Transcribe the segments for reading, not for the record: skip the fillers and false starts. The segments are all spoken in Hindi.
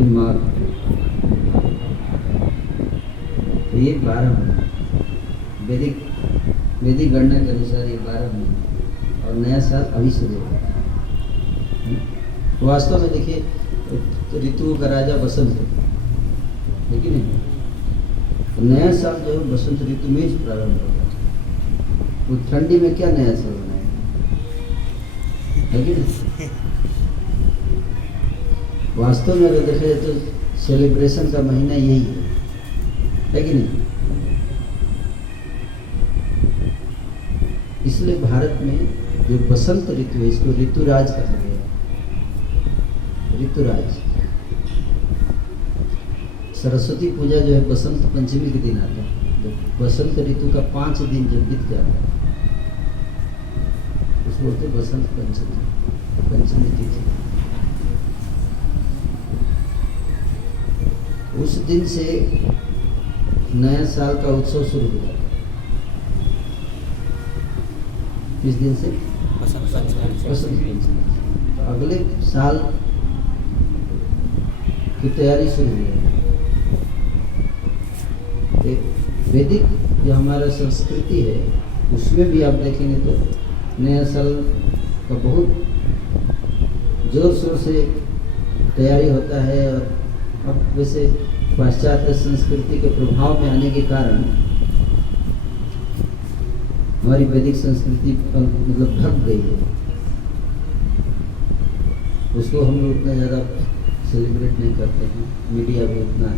इन मार्ग, तो ये 12 महीने वैदिक गणना के अनुसार ये 12 महीने, और नया साल अभी शुरू होगा। वास्तव में देखिए, ऋतुओं का राजा बसंत है, लेकिन नया साल जो है बसंत ऋतु में ही प्रारंभ होगा। वो ठंडी में क्या नया साल बनाएगा, है कि नहीं? वास्तव में अगर देखा जाए तो सेलिब्रेशन का महीना यही है कि नहीं? इसलिए भारत में जो बसंत ऋतु है इसको ऋतुराज कहा गया है। ऋतुराज। सरस्वती पूजा जो है बसंत पंचमी के दिन आता है, जब बसंत ऋतु का 5 दिन जब बीत जाता है उसको बोलते बसंत पंचमी तिथि। उस दिन से नया साल का उत्सव शुरू हो जाता है। किस दिन से? बसंत पंचमी। तो अगले साल की तैयारी शुरू हो जाती है। वैदिक जो हमारा संस्कृति है उसमें भी आप देखेंगे तो नया साल का बहुत जोर शोर से तैयारी होता है। और अब वैसे पाश्चात्य संस्कृति के प्रभाव में आने के कारण हमारी वैदिक संस्कृति मतलब ढक गई है, उसको हम लोग उतना ज़्यादा सेलिब्रेट नहीं करते हैं। मीडिया भी उतना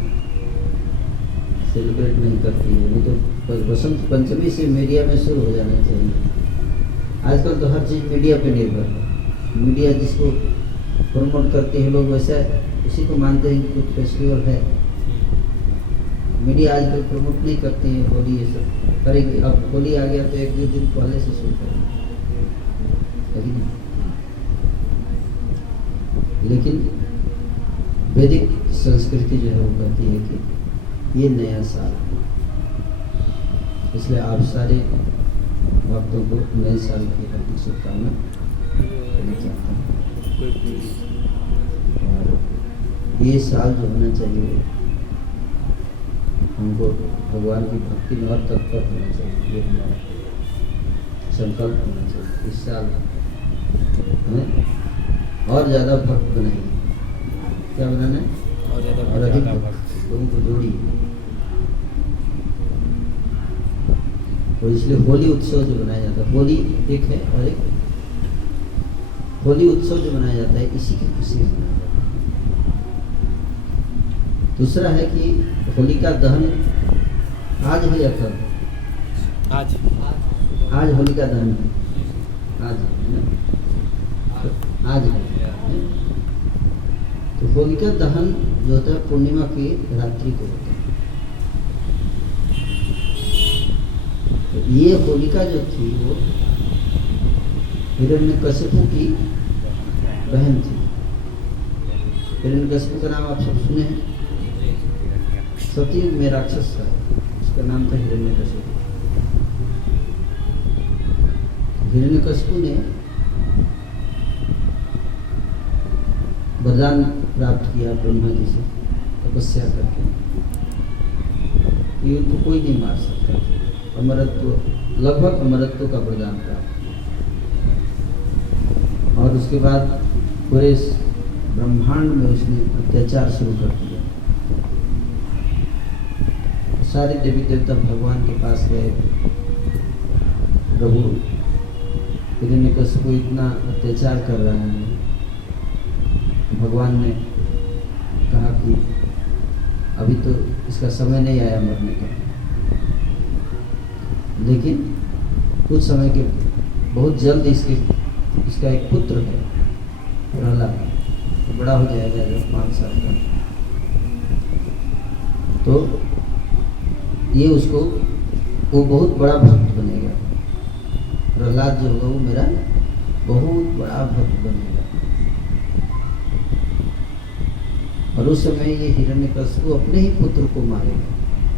सेलिब्रेट नहीं करती है। नहीं तो बसंत पंचमी से मीडिया में शुरू हो जाना चाहिए। आजकल तो हर चीज़ मीडिया पे निर्भर है। मीडिया जिसको प्रमोट करती है लोग वैसा उसी को मानते हैं कि कुछ फेस्टिवल है। मीडिया आजकल प्रमोट नहीं करते हैं। होली ये सब करेंगे, अब होली आ गया तो 1-2 दिन पहले से शुरू करेंगे, लेकिन वैदिक संस्कृति जो है वो कहती है कि ये नया साल। इसलिए आप सारे भक्तों को नए साल की हार्दिक शुभकामनाएं देना चाहता हूँ। और ये साल जो होना चाहिए हमको भगवान की भक्ति में और तत्पर होना चाहिए। ये हमारा संकल्प होना चाहिए। इस साल हमें और ज़्यादा भक्त बनाइए। क्या बनाना है? और अधिक भक्त लोगों को जोड़िए। और इसलिए होली उत्सव जो मनाया जाता है, होली एक है और एक होली उत्सव जो मनाया जाता है इसी की खुशी में मनाया जाता है। दूसरा है कि होलिका दहन आज है या कल? आज होलिका दहन आज है। तो होलिका दहन जो होता है पूर्णिमा की रात्रि को होता है। तो ये होलिका जो थी वो हिरण्यकशिपु की बहन थी। हिरण्यकशिपु का नाम आप सब सुने हैं। सतयुग में राक्षस था, उसका नाम था हिरण्यकशिपु। हिरण्यकशिपु ने वरदान प्राप्त किया ब्रह्मा जी से तपस्या करके कि उनको कोई नहीं मार सकता। अमरत्व, लगभग अमरत्व का वरदान प्राप्त किया। और उसके बाद पूरे ब्रह्मांड में उसने अत्याचार शुरू कर दिया। सारे देवी देवता भगवान के पास गए, प्रभु हिरण्यकशिपु इतना अत्याचार कर रहा है। भगवान ने कहा कि अभी तो इसका समय नहीं आया मरने का, लेकिन कुछ समय के बहुत जल्द इसका एक पुत्र है प्रहलाद, तो बड़ा हो जाएगा जब 5 साल का, तो ये उसको वो बहुत बड़ा भक्त बनेगा। प्रहलाद जो होगा वो मेरा बहुत बड़ा भक्त बनेगा। और उस समय ये हिरण्यकशिपु अपने ही पुत्र को मारेगा,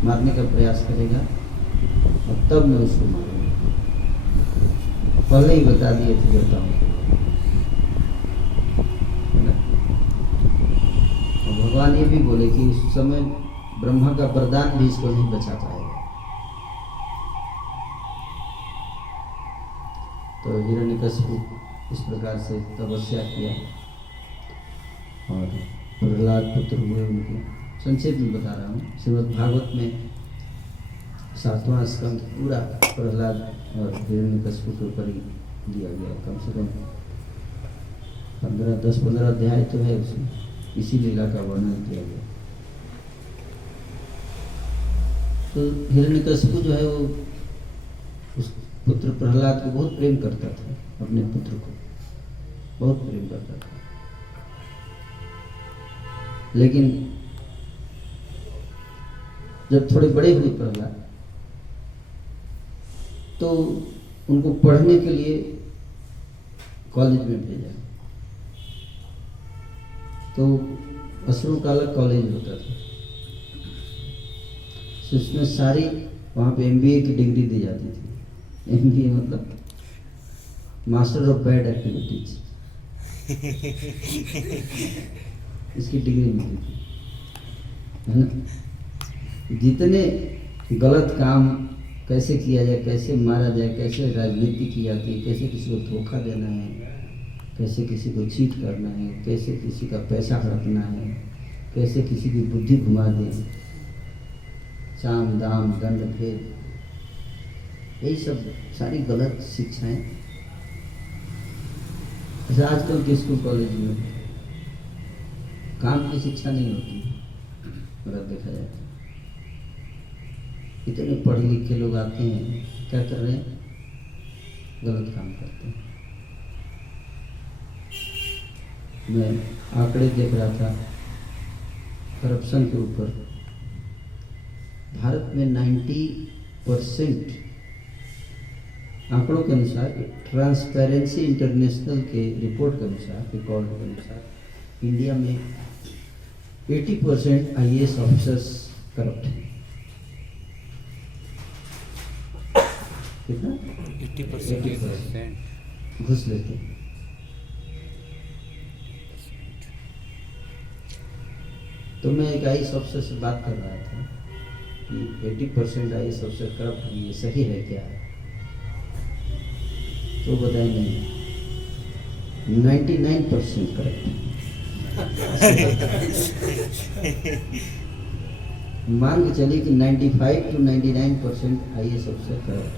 मारने का प्रयास करेगा और तब मैं उसको मारूंगा। पहले ही बता दिए थे देवताओं को। भगवान ये भी बोले कि उस समय ब्रह्मा का वरदान भी इसको नहीं बचा पाएगा। तो हिरण्यकशिपु इस प्रकार से तपस्या किया और प्रहलाद पुत्र हुए उनके। संक्षेप में बता रहा हूँ, श्रीमद् भागवत में 7वां स्कंद पूरा प्रहलाद और हिरण्यकशिपु के ऊपर ही दिया गया। कम से कम 10-15 अध्याय तो है उसमें, इसी लीला का वर्णन किया गया। तो हिरण्यकशिपु जो है वो उस पुत्र प्रहलाद को बहुत प्रेम करता था, अपने पुत्र को बहुत प्रेम करता था। लेकिन जब थोड़े बड़े हुए प्रहलाद तो उनको पढ़ने के लिए कॉलेज में भेजा। तो असुरों का अलग कॉलेज होता था, उसमें सारी वहाँ पे MBA की डिग्री दी जाती थी। MBA मतलब मास्टर ऑफ बैड एक्टिविटीज इसकी डिग्री मिलती थी, है ना। जितने गलत काम कैसे किया जाए, कैसे मारा जाए, कैसे राजनीति की जाती है, कैसे किसी को धोखा देना है, कैसे किसी को चीट करना है, कैसे किसी का पैसा हड़पना है, कैसे किसी की बुद्धि घुमा दें, साम दाम दंड भेद, यही सब सारी गलत शिक्षाएं आजकल के स्कूल कॉलेज में काम की शिक्षा नहीं होती अगर देखा जाए तो। इतने पढ़े लिखे लोग आते हैं, क्या कर रहे हैं, गलत काम करते हैं। मैं आंकड़े देख रहा था करप्शन के ऊपर। भारत में 90% आंकड़ों के अनुसार, ट्रांसपेरेंसी इंटरनेशनल के रिपोर्ट के अनुसार, रिकॉर्ड के अनुसार, इंडिया में 80% IAS ऑफिसर्स करप्ट हैं। कितना? 80% घुस लेते हैं। तो मैं एक IAS ऑफिसर से बात कर रहा था कि 80% IAS ऑफिसर करप्ट हैं, ये सही है क्या? तो बताए नहीं, 99% करप्ट। मान के चलिए कि 95 to 99% IAS ऑफिसर करप्ट।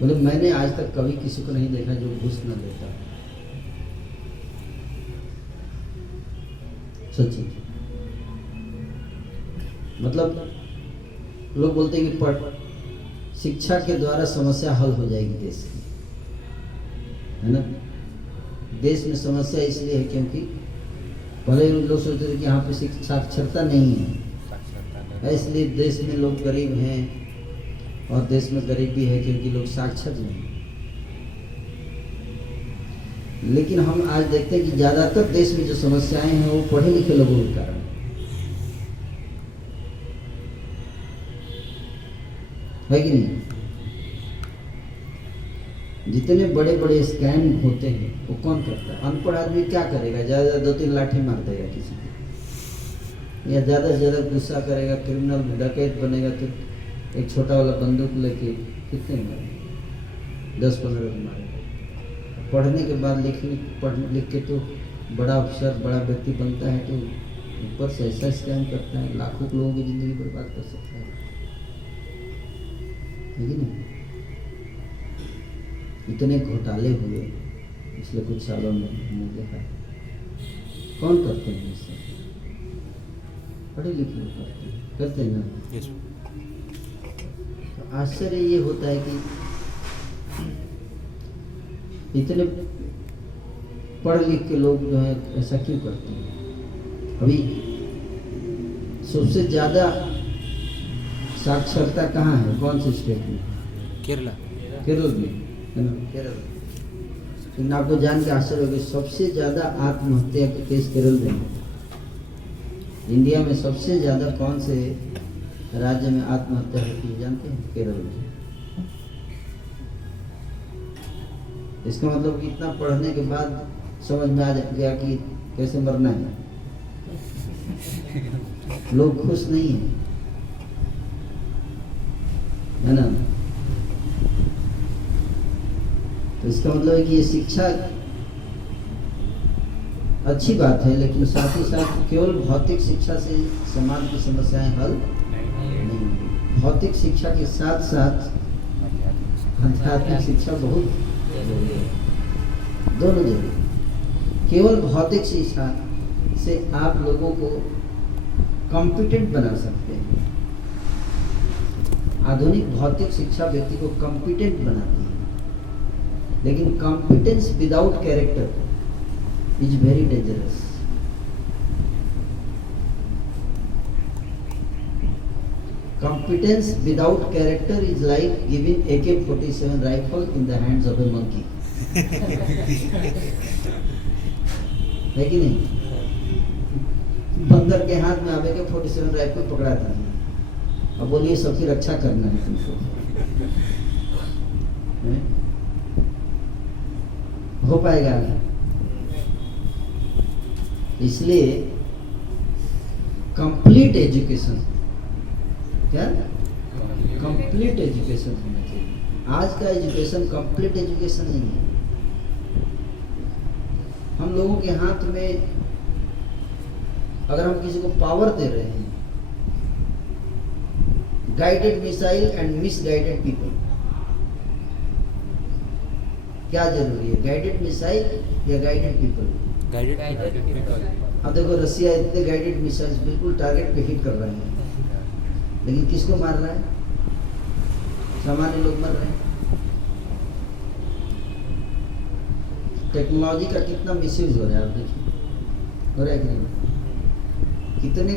बोले मैंने आज तक कभी किसी को नहीं देखा जो घूस न लेता। सच्ची मतलब लोग बोलते हैं कि शिक्षा के द्वारा समस्या हल हो जाएगी देश की, है ना। देश में समस्या इसलिए है क्योंकि पहले लोग सोचते थे कि यहाँ पे साक्षरता नहीं है, इसलिए देश में लोग गरीब हैं, और देश में गरीबी है क्योंकि लोग साक्षर नहीं। लेकिन हम आज देखते हैं कि ज़्यादातर देश में जो समस्याएं हैं वो पढ़े लिखे लोगों के कारण है कि नहीं। जितने बड़े बड़े स्कैम होते हैं वो कौन करता है? अनपढ़ आदमी क्या करेगा? ज़्यादा 2-3 लाठी मार देगा किसी को, या ज़्यादा से ज़्यादा गुस्सा करेगा, क्रिमिनल डकैत बनेगा तो एक छोटा वाला बंदूक लेके कितने मारेगा? 10-15 मारेगा। पढ़ने के बाद लिख के तो बड़ा अफसर, बड़ा व्यक्ति बनता है, तो ऊपर से ऐसा स्कैम करता है, लाखों लोगों की जिंदगी बर्बाद कर सकता है कि नहीं। इतने घोटाले हुए पिछले कुछ सालों में, हमने देखा। कौन करते हैं इससे? पढ़े लिखे लोग करते हैं ना। तो आश्चर्य ये होता है कि इतने पढ़ लिख के लोग जो है ऐसा क्यों करते हैं? अभी सबसे ज्यादा साक्षरता कहाँ है? कौन से स्टेट में? केरल में, है ना। केरल, लेकिन आपको जान के आश्चर्य होगा, सबसे ज्यादा आत्महत्या के केस केरल में। इंडिया में सबसे ज्यादा कौन से राज्य में आत्महत्या होती है जानते हैं? केरल में। इसका मतलब कि इतना पढ़ने के बाद समझ में आ गया कि कैसे मरना है। लोग खुश नहीं है ना। तो इसका मतलब है कि ये शिक्षा अच्छी बात है, लेकिन साथ ही साथ केवल भौतिक शिक्षा से समाज की समस्याएं हल नहीं। भौतिक शिक्षा के साथ साथ आध्यात्मिक शिक्षा बहुत जरूरी है, दोनों जरूरी। केवल भौतिक शिक्षा से आप लोगों को कॉम्पिटेंट बना सकते हैं। आधुनिक भौतिक शिक्षा व्यक्ति को कॉम्पिटेंट बनाती है, लेकिन competence without character is very dangerous. Competence without character is like giving AK-47 rifle in the hands of a monkey. है कि नहीं? बंदर के हाथ में आवे के 47 राइफल पकड़ा था, अब बोलिए सबकी रक्षा करना है तुमको, हो पाएगा? इसलिए कंप्लीट एजुकेशन, क्या कंप्लीट एजुकेशन होना चाहिए। आज का एजुकेशन कंप्लीट एजुकेशन नहीं है। हम लोगों के हाथ में अगर हम किसी को पावर दे रहे हैं, guided missile and misguided people, क्या जरूरी है, गाइडेड मिसाइल या गाइडेड पीपल? अब देखो रसिया इतने गाइडेड मिसाइल्स बिल्कुल टारगेट पे हिट कर रहे हैं, लेकिन किसको मार रहा है? सामान्य लोग मर रहे हैं। टेक्नोलॉजी का कितना मिसयूज हो रहा है आप देखिए, हो रहा है कि नहीं? कितने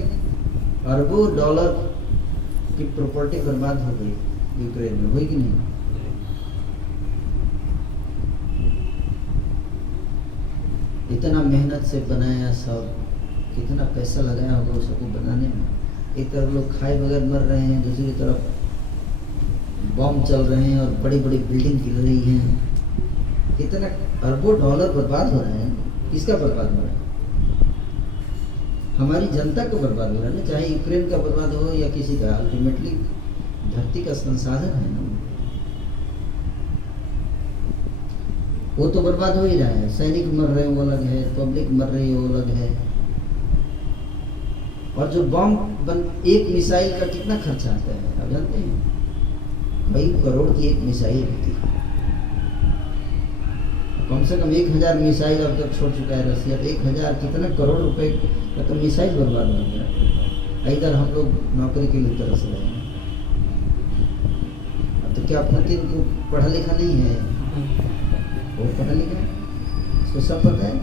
अरबों डॉलर की प्रॉपर्टी बर्बाद हो गई यूक्रेन में, हुई कि नहीं? इतना मेहनत से बनाया सब, कितना पैसा लगाया होगा उस सबको बनाने में। एक तरफ लोग खाए बगैर मर रहे हैं, दूसरी तरफ बॉम्ब चल रहे हैं और बड़ी बड़ी बिल्डिंग गिर रही हैं। कितना अरबों डॉलर बर्बाद हो रहे हैं। किसका बर्बाद हो रहा है? हमारी जनता को बर्बाद हो रहा है ना, चाहे यूक्रेन का बर्बाद हो या किसी का। अल्टीमेटली धरती का संसाधन है ना, वो तो बर्बाद हो ही रहा है। सैनिक मर रहे हैं वो अलग है, पब्लिक मर रही है वो अलग है। और जो बॉम्ब एक मिसाइल का कितना खर्चा आता है आप जानते हैं? कई करोड़ की एक मिसाइल होती है। कम से कम 1000 मिसाइल अब तक छोड़ चुका है रसिया। 1000 कितना करोड़ रुपए का तो मिसाइल बर्बाद हो गया। इधर हम लोग नौकरी के लिए तरस रहे हैं। अब तो क्या पुतिन को पढ़ा लिखा नहीं है? वो पढ़ा लिखा है, उसको सब पता है।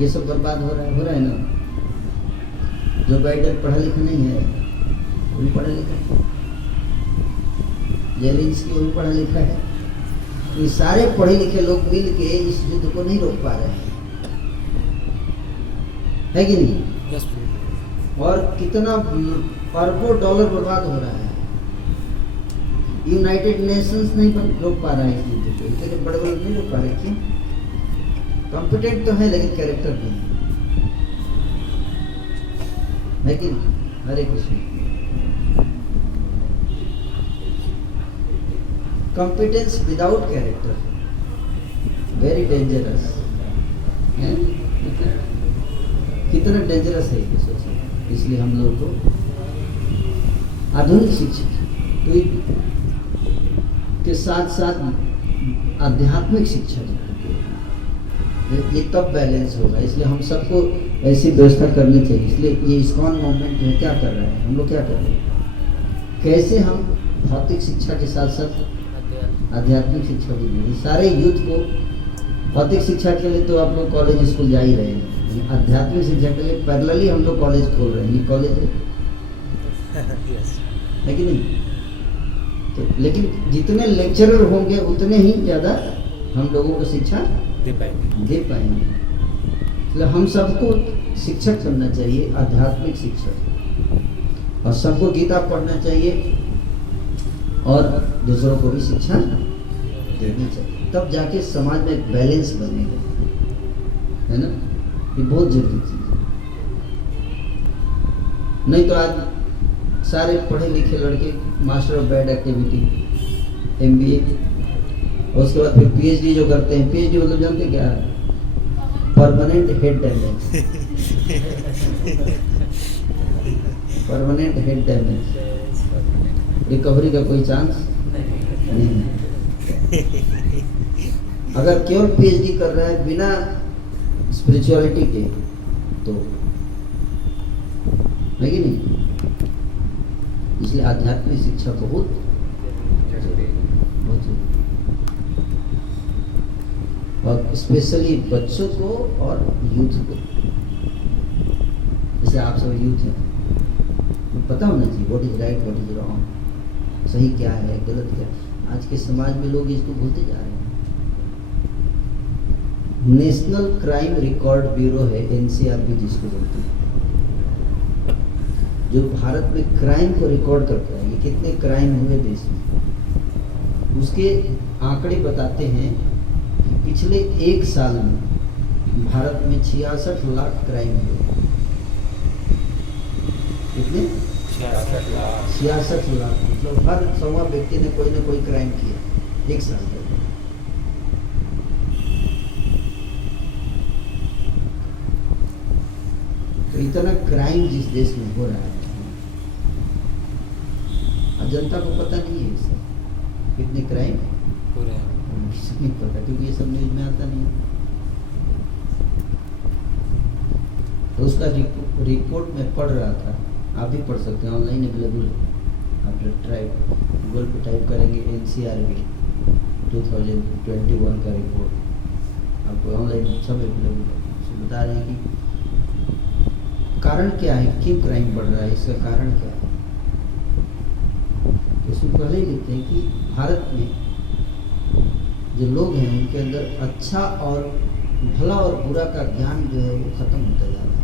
ये सब बर्बाद हो रहा है ना। जो बाइडेन पढ़ा लिखा नहीं है वो भी पढ़ा लिखा है, जेलेंस्की वो भी पढ़ा लिखा है। ये सारे पढ़े लिखे लोग मिल के इस युद्ध को नहीं रोक पा रहे हैं, है कि नहीं? yes, और कितना अरबों डॉलर बर्बाद हो रहा है। यूनाइटेड नेशंस नहीं रोक पा रहा है इस युद्ध को, इतने बड़े बड़े नहीं रोक पा रहे। क्यों? कॉम्पिटेंट तो है लेकिन कैरेक्टर नहीं है कि नहीं? Hare Krishna. Competence without character very dangerous है। कितना डेंजरस है ये सोचिए। इसलिए हम लोग को आधुनिक शिक्षा के साथ साथ आध्यात्मिक शिक्षा ये तब बैलेंस होगा। इसलिए हम सबको ऐसी व्यवस्था करनी चाहिए। इसलिए ये इस्कॉन मूवमेंट जो है क्या कर रहा है, हम लोग क्या कर रहे हैं, कैसे हम भौतिक शिक्षा के साथ साथ आध्यात्मिक शिक्षा भी दें। सारे यूथ को भौतिक शिक्षा के लिए तो आप लोग कॉलेज स्कूल जा ही रहे हैं, आध्यात्मिक शिक्षा के लिए पैरेलली हम लोग कॉलेज खोल रहे हैं। ये कॉलेज है कि नहीं? तो लेकिन जितने लेक्चरर होंगे उतने ही ज़्यादा हम लोगों को शिक्षा दे पाएंगे। इसलिए हम सबको शिक्षक बनना चाहिए, आध्यात्मिक शिक्षक, और सबको गीता पढ़ना चाहिए और दूसरों को भी शिक्षा देनी चाहिए। तब जाके समाज में एक बैलेंस बनेगा, है ना। ये बहुत जरूरी चीज़ है। नहीं तो आज सारे पढ़े लिखे लड़के master of bad activity, MBA, और उसके बाद फिर PhD जो करते हैं। PhD मतलब जानते क्या है? Permanent head damage. Permanent head damage, recovery का कोई चांस नहीं है। अगर केवल PhD कर रहा है बिना स्पिरिचुअलिटी के, तो है कि नहीं। इसलिए आध्यात्मिक शिक्षा बहुत और स्पेशली बच्चों को और यूथ को। जैसे आप सब यूथ हैं, पता होना चाहिए what is right, what is wrong, सही क्या है, गलत क्या है। आज के समाज में लोग इसको भूलते जा रहे हैं। नेशनल क्राइम रिकॉर्ड ब्यूरो है, NCRB जिसको बोलते हैं, जो भारत में क्राइम को रिकॉर्ड करता है, ये कितने क्राइम हुए देश में, उसके आंकड़े बताते हैं कि पिछले एक साल में भारत में 66 लाख क्राइम हुए। कितने? 66 लाख। मतलब हर 100वां व्यक्ति ने कोई ना कोई क्राइम किया एक साल के। तो इतना क्राइम जिस देश में हो रहा है, अब जनता को पता नहीं है इससे कितने क्राइम हो रहे हैं, किसी नहीं पता, क्योंकि ये सब न्यूज में आता नहीं है। तो उसका रिपोर्ट में पढ़ रहा था, आप भी पढ़ सकते हैं, ऑनलाइन अवेलेबल है। आप गूगल पे टाइप करेंगे NCRB 2021 का रिपोर्ट, आपको ऑनलाइन सब अवेलेबल है। बता रहे हैं कि कारण क्या है, क्यों क्राइम बढ़ रहा है, इसका कारण क्या है। इसमें पहले ही लिखते हैं कि भारत में जो लोग हैं उनके अंदर अच्छा और भला और बुरा का ज्ञान जो है वो खत्म होता जा रहा है।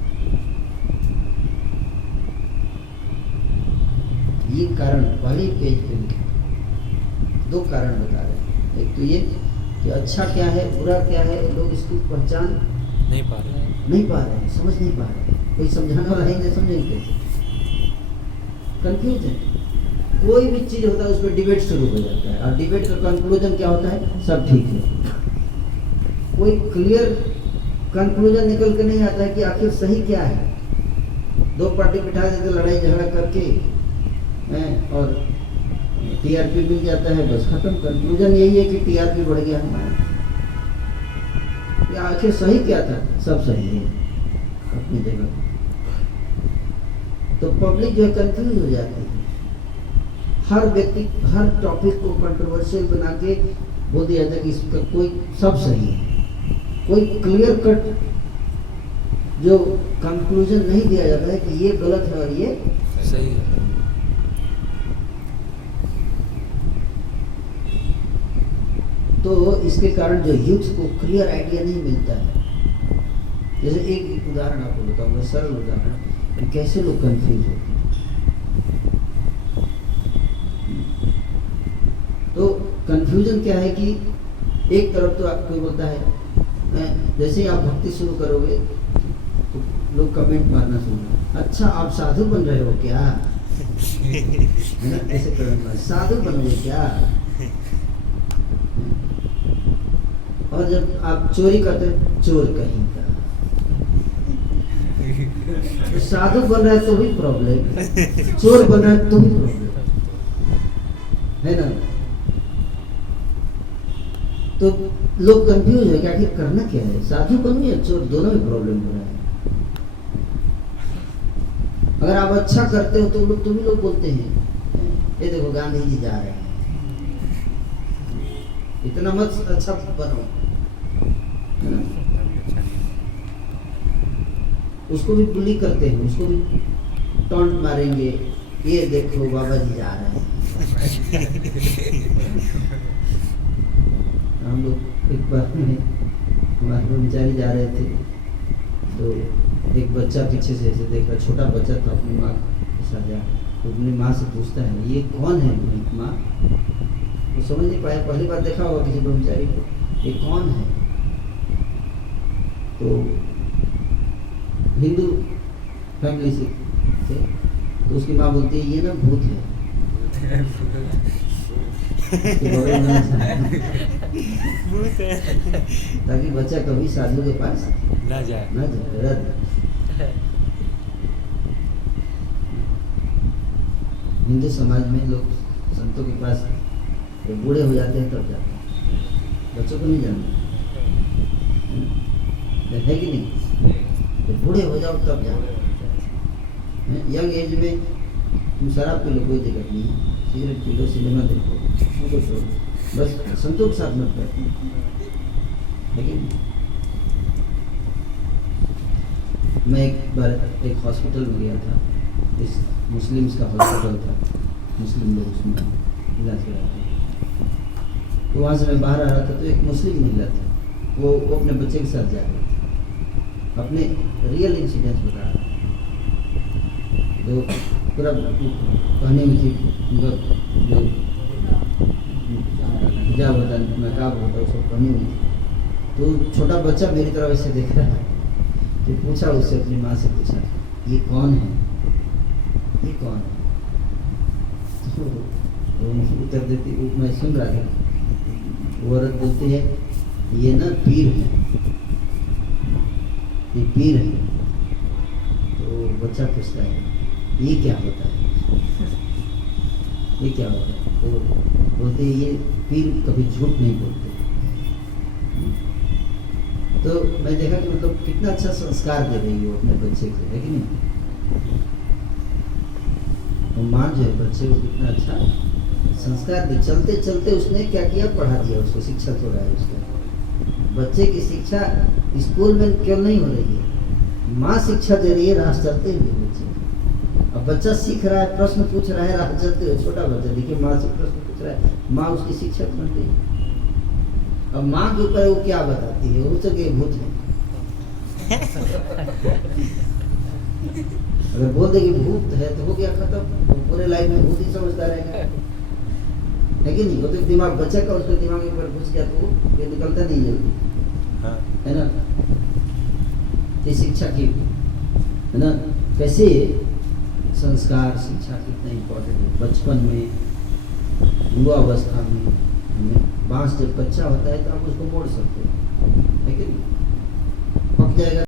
ये कारण पहले ही पेज पे लिखे, 2 कारण बता रहे हैं। एक तो ये कि अच्छा क्या है, बुरा क्या है, लोग इसको पहचान नहीं पा रहे हैं, समझ नहीं पा रहे हैं। कोई समझाने वाला है नहीं, समझेंगे कैसे, कंफ्यूज है। कोई भी चीज होता है उस पर डिबेट शुरू हो जाता है, और डिबेट का कंक्लूजन क्या होता है, सब ठीक है। कोई क्लियर कंक्लूजन निकल के नहीं आता है कि आखिर सही क्या है। 2 पार्टी बिठा देते लड़ाई झगड़ा करके, और TRP मिल जाता है, बस खत्म। कंक्लूजन यही है कि TRP बढ़ गया हमारा। आखिर सही क्या था, सब सही है अपनी जगह। तो पब्लिक जो है कंफ्यूज हो जाती है। हर व्यक्ति हर टॉपिक को कंट्रोवर्शियल बना के बोल दिया जाता है कि इसका कोई सब सही है। कोई क्लियर कट जो कंक्लूजन नहीं दिया जाता है कि ये गलत है और ये सही है। तो इसके कारण जो यूथ को क्लियर आइडिया नहीं मिलता है। जैसे एक उदाहरण आपको बताऊंगा, सरल उदाहरण कि कैसे लोग कंफ्यूज होते हैं। तो कंफ्यूजन क्या है कि एक तरफ तो आपको बोलता है, जैसे ही आप भक्ति शुरू करोगे तो लोग कमेंट मारना शुरू, अच्छा आप साधु बन रहे हो क्या, है ना, ऐसे कमेंट, साधु बनोगे क्या। और जब आप चोरी करते हो, चोर कहीं का। तो साधु बन रहा है तो भी प्रॉब्लम, चोर बन रहा है तो भी प्रॉब्लम, है ना। तो लोग कंफ्यूज है कि आखिर करना क्या है, साधु बनूं या चोर, दोनों में प्रॉब्लम हो रहा है। अगर आप अच्छा करते हो तो भी लोग बोलते हैं, ये देखो गांधी जी जा रहे हैं, इतना मत अच्छा बनो, है ना। उसको भी बुली करते हैं, उसको भी टॉन्ट मारेंगे, ये देखो बाबा जी जा रहे हैं। हम लोग एक बार में हमारे कर्मचारी जा रहे थे, तो एक बच्चा पीछे से ऐसे देख रहा, छोटा बच्चा था, अपनी माँ के साथ जा, तो अपनी माँ से पूछता है ये कौन है माँ। वो समझ नहीं पाया, पहली बार देखा होगा किसी कर्मचारी को। ये कौन है? तो हिंदू फैमिली से थे, तो उसकी माँ बोलती है ये ना भूत है। उसके बगल में भूत है ताकि बच्चा कभी साधु के पास ना जाए। रद्द। हिंदू समाज में लोग संतों के पास जब बूढ़े हो जाते हैं तब जाते हैं, बच्चों को नहीं जानते है कि नहीं? जब बूढ़े हो जाओ तब जाओ। यंग एज में तुम शराब पी लो, कोई दिक्कत नहीं है, सिगरेट पी लो, सिनेमा देखो, उनको छोड़ो, बस संतों के साथ मत बैठो, लेकिन मैं एक बार एक हॉस्पिटल में गया था, इस मुस्लिम्स का हॉस्पिटल था, मुस्लिम लोग उसमें इलाज कराते हैं। तो वहाँ से मैं बाहर आ रहा था तो एक मुस्लिम महिला थी, वो अपने बच्चे के साथ जा रही थी, अपने रियल इंसिडेंस बता रहा था। तो पूरा पहने हुई थी, उनका जो हिजाब होता है, नकाब होता है, उसको पहनी हुई थी। तो छोटा बच्चा मेरी तरफ ऐसे देख रहा है, तो पूछा उससे, अपनी माँ से पूछा, ये कौन है? ये कौन है? तो उत्तर देती, मैं सुन रहा था, वो औरत बोलती है ये ना पीर है, ये पीर है। तो बच्चा पूछता है ये क्या होता है? ये क्या होता है? तो बोलते हैं ये पीर कभी झूठ नहीं बोलते। तो मैं देखा कि मतलब कितना अच्छा संस्कार दे रही हो अपने बच्चे को, है कि नहीं? और माँ जो है बच्चे को कितना अच्छा संस्कार दे, चलते चलते उसने क्या किया, पढ़ा दिया उसको, शिक्षा तो रहा है उसका। बच्चे की शिक्षा स्कूल में क्यों नहीं हो रही है? माँ शिक्षा दे रही है राह चलते हुए बच्चे। अब बच्चा सीख रहा है, प्रश्न पूछ रहा है राह चलते हुए, छोटा बच्चा देखिए माँ से प्रश्न पूछ रहा है, माँ उसकी शिक्षक बन गई। अब माँ के ऊपर वो क्या बताती है, वो तो के भूत है। अगर बोल दे कि भूत है तो हो गया खत्म, पूरे लाइफ में भूत ही समझता रहेगा, है कि नहीं? वो तो दिमाग बच्चा का उसके दिमाग के ऊपर घुस गया तो ये निकलता नहीं जल्दी, है ना? ये शिक्षा की, है ना, कैसे संस्कार शिक्षा कितना इम्पोर्टेंट है। बचपन में, युवा अवस्था में, बांस जब कच्चा होता है तो आप उसको मोड़ सकते हो, है कि नहीं? पक जाएगा